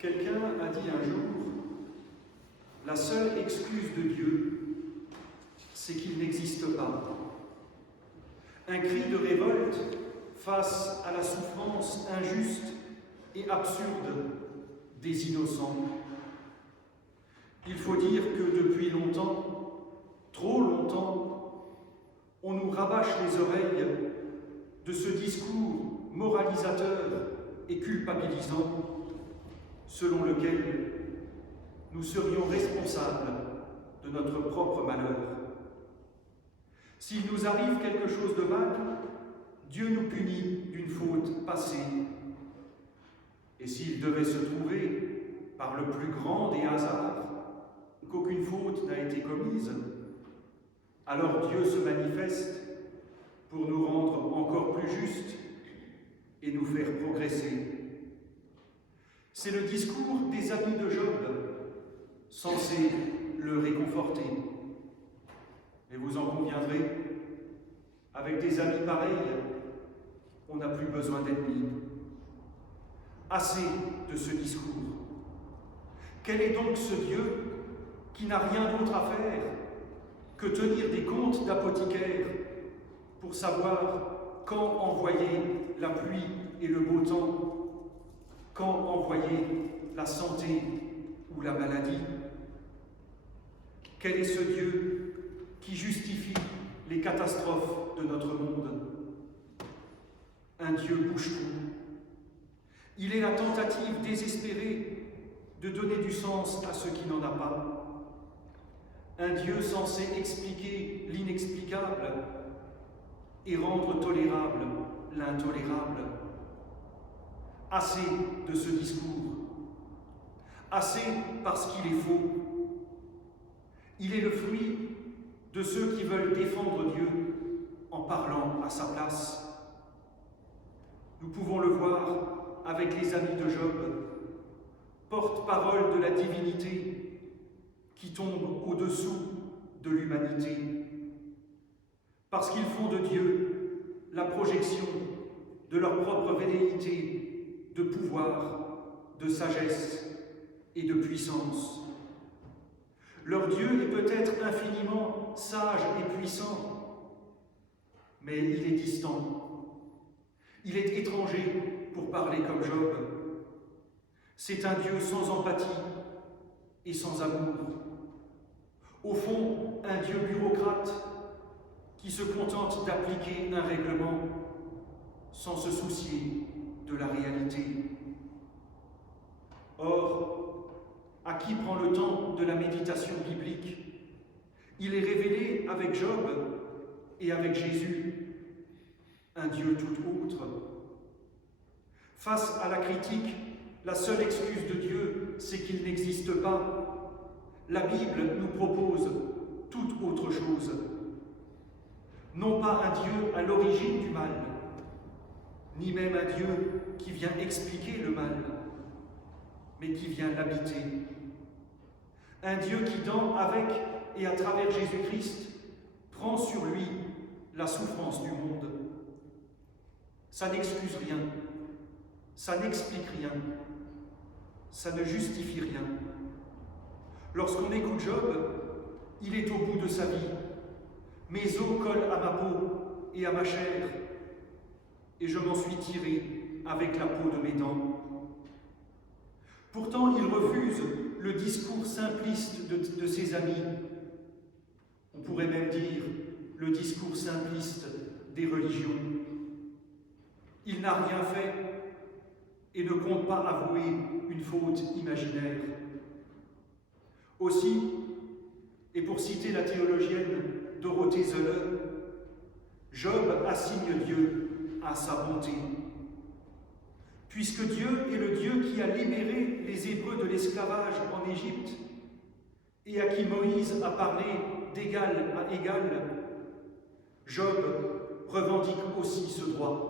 Quelqu'un a dit un jour, la seule excuse de Dieu, c'est qu'il n'existe pas. Un cri de révolte face à la souffrance injuste et absurde des innocents. Il faut dire que depuis longtemps, trop longtemps, on nous rabâche les oreilles de ce discours moralisateur et culpabilisant selon lequel nous serions responsables de notre propre malheur. S'il nous arrive quelque chose de mal, Dieu nous punit d'une faute passée. Et s'il devait se trouver, par le plus grand des hasards, qu'aucune faute n'a été commise, alors Dieu se manifeste pour nous rendre encore plus justes et nous faire progresser. C'est le discours des amis de Job, censé le réconforter. Et vous en conviendrez, avec des amis pareils, on n'a plus besoin d'ennemis. Assez de ce discours. Quel est donc ce Dieu qui n'a rien d'autre à faire que tenir des comptes d'apothicaire pour savoir quand envoyer la pluie et le beau temps, quand envoyer la santé ou la maladie? Quel est ce Dieu qui justifie les catastrophes de notre monde? Un Dieu bouche-trou. Il est la tentative désespérée de donner du sens à ce qui n'en a pas. Un Dieu censé expliquer l'inexplicable et rendre tolérable l'intolérable. Assez de ce discours. Assez parce qu'il est faux. Il est le fruit de ceux qui veulent défendre Dieu en parlant à sa place. Nous pouvons le voir avec les amis de Job, porte-parole de la divinité qui tombe au-dessous de l'humanité, parce qu'ils font de Dieu la projection de leur propre velléité de pouvoir, de sagesse et de puissance. Leur Dieu est peut-être infiniment sage et puissant, mais il est distant. Il est étranger pour parler comme Job. C'est un Dieu sans empathie et sans amour. Au fond, un Dieu bureaucrate qui se contente d'appliquer un règlement sans se soucier de la réalité. Or, à qui prend le temps de la méditation biblique, il est révélé avec Job et avec Jésus, un Dieu tout autre. Face à la critique, la seule excuse de Dieu, c'est qu'il n'existe pas. La Bible nous propose toute autre chose. Non pas un Dieu à l'origine du mal, ni même un Dieu qui vient expliquer le mal, mais qui vient l'habiter. Un Dieu qui, avec et à travers Jésus-Christ, prend sur lui la souffrance du monde. Ça n'excuse rien, ça n'explique rien, ça ne justifie rien. Lorsqu'on écoute Job, il est au bout de sa vie. Mes os collent à ma peau et à ma chair, et je m'en suis tiré avec la peau de mes dents. Pourtant, il refuse le discours simpliste de ses amis. On pourrait même dire le discours simpliste des religions. Il n'a rien fait et ne compte pas avouer une faute imaginaire. Aussi, et pour citer la théologienne Dorothée Sölle, Job assigne Dieu à sa bonté. Puisque Dieu est le Dieu qui a libéré les Hébreux de l'esclavage en Égypte et à qui Moïse a parlé d'égal à égal, Job revendique aussi ce droit.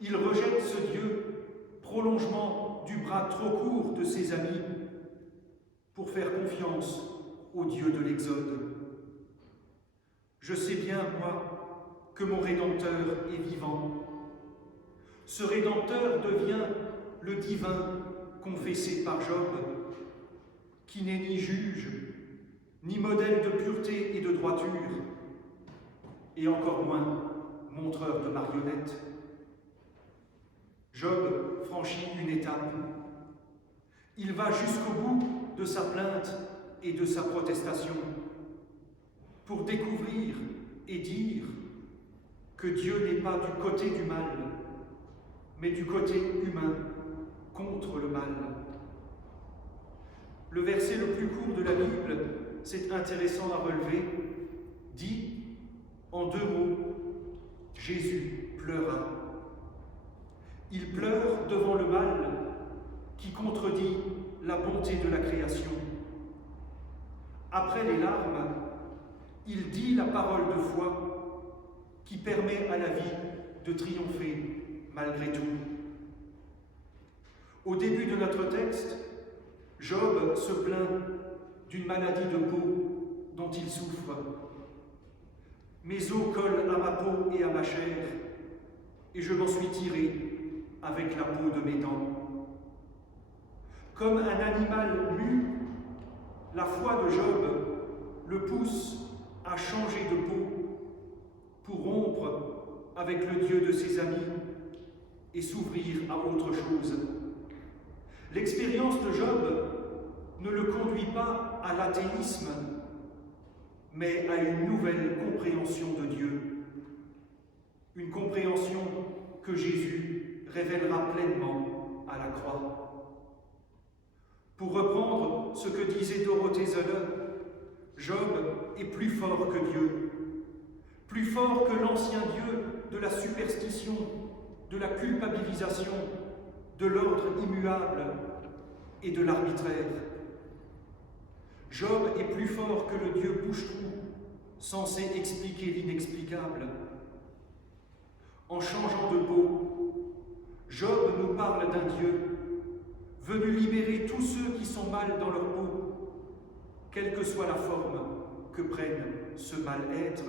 Il rejette ce Dieu, prolongement du bras trop court de ses amis, pour faire confiance au Dieu de l'Exode. Je sais bien, moi, que mon Rédempteur est vivant. Ce Rédempteur devient le divin confessé par Job, qui n'est ni juge, ni modèle de pureté et de droiture, et encore moins montreur de marionnettes. Job franchit une étape. Il va jusqu'au bout de sa plainte et de sa protestation pour découvrir et dire que Dieu n'est pas du côté du mal, mais du côté humain, contre le mal. Le verset le plus court de la Bible, c'est intéressant à relever, dit en 2 mots, Jésus pleura. Il pleure devant le mal qui contredit la bonté de la création. Après les larmes, il dit la parole de foi qui permet à la vie de triompher malgré tout. Au début de notre texte, Job se plaint d'une maladie de peau dont il souffre. Mes os collent à ma peau et à ma chair, et je m'en suis tiré avec la peau de mes dents. Comme un animal mu, la foi de Job le pousse à changer de peau pour rompre avec le Dieu de ses amis et s'ouvrir à autre chose. L'expérience de Job ne le conduit pas à l'athéisme, mais à une nouvelle compréhension de Dieu. Une compréhension que Jésus révélera pleinement à la croix. Pour reprendre ce que disait Dorothée Sölle, Job est plus fort que Dieu, plus fort que l'ancien Dieu de la superstition, de la culpabilisation, de l'ordre immuable et de l'arbitraire. Job est plus fort que le Dieu bouche-trou, censé expliquer l'inexplicable. En changeant de peau, Job nous parle d'un Dieu venu libérer tous ceux qui sont mal dans leur peau, quelle que soit la forme que prenne ce mal-être.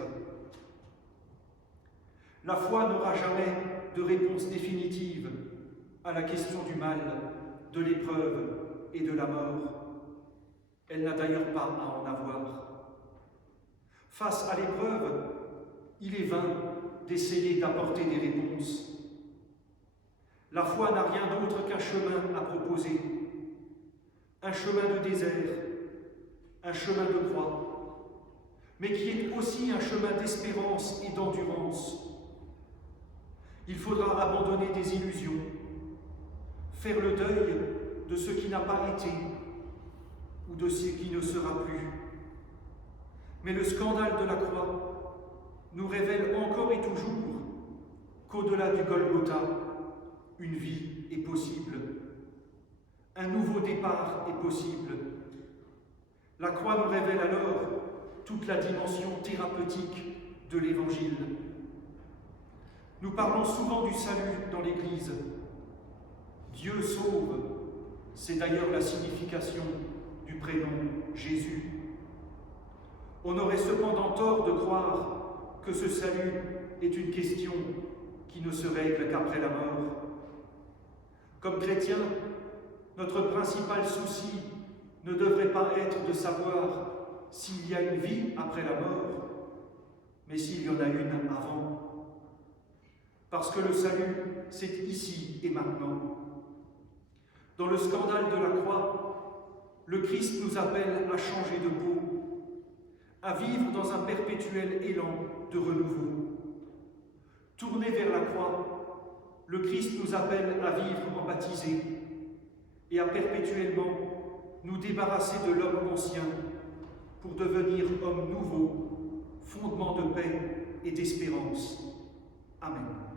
La foi n'aura jamais de réponse définitive à la question du mal, de l'épreuve et de la mort. Elle n'a d'ailleurs pas à en avoir. Face à l'épreuve, il est vain d'essayer d'apporter des réponses. La foi n'a rien d'autre qu'un chemin à proposer, un chemin de désert, un chemin de croix, mais qui est aussi un chemin d'espérance et d'endurance. Il faudra abandonner des illusions, faire le deuil de ce qui n'a pas été ou de ce qui ne sera plus. Mais le scandale de la croix nous révèle encore et toujours qu'au-delà du Golgotha, une vie est possible. Un nouveau départ est possible. La croix nous révèle alors toute la dimension thérapeutique de l'Évangile. Nous parlons souvent du salut dans l'Église. Dieu sauve, c'est d'ailleurs la signification du prénom Jésus. On aurait cependant tort de croire que ce salut est une question qui ne se règle qu'après la mort. Comme chrétiens, notre principal souci ne devrait pas être de savoir s'il y a une vie après la mort, mais s'il y en a une avant. Parce que le salut, c'est ici et maintenant. Dans le scandale de la croix, le Christ nous appelle à changer de peau, à vivre dans un perpétuel élan de renouveau. Tourné vers la croix, le Christ nous appelle à vivre en baptisé et à perpétuellement nous débarrasser de l'homme ancien pour devenir homme nouveau, fondement de paix et d'espérance. Amen.